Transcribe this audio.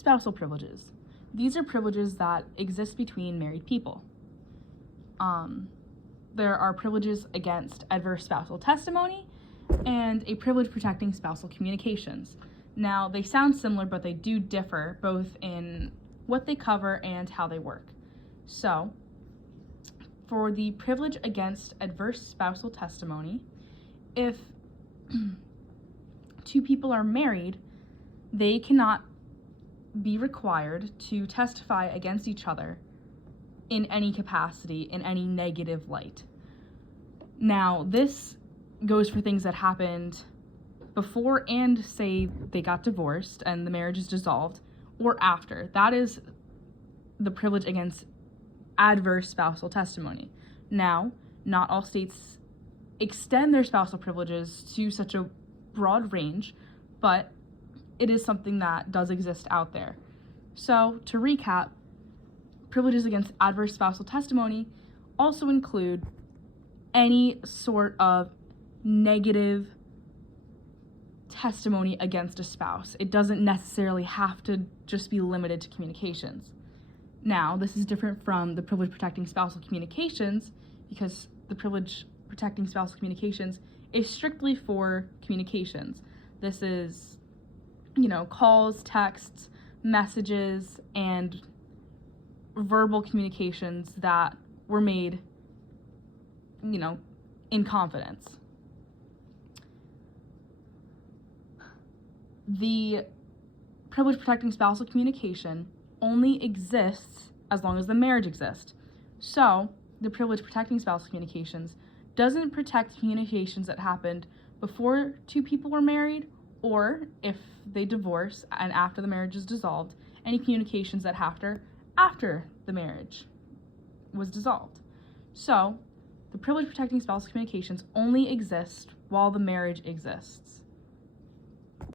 spousal privileges. These are privileges that exist between married people. There are privileges against adverse spousal testimony and a privilege protecting spousal communications. Now, they sound similar, but they do differ both in what they cover and how they work. So, for the privilege against adverse spousal testimony, if two people are married, they cannot be required to testify against each other in any capacity, in any negative light. Now, this goes for things that happened before and say they got divorced and the marriage is dissolved, or after. That is the privilege against adverse spousal testimony. Now, not all states extend their spousal privileges to such a broad range, but it is something that does exist out there. So, to recap, privileges against adverse spousal testimony also include any sort of negative testimony against a spouse. It doesn't necessarily have to just be limited to communications. Now, this is different from the privilege protecting spousal communications because the privilege protecting spousal communications is strictly for communications. This is, calls, texts, messages, and verbal communications that were made, in confidence. The privilege protecting spousal communication only exists as long as the marriage exists. So, the privilege protecting spousal communications doesn't protect communications that happened before two people were married, or if they divorce and after the marriage is dissolved, any communications that after the marriage was dissolved. So, the privilege protecting spousal communications only exist while the marriage exists.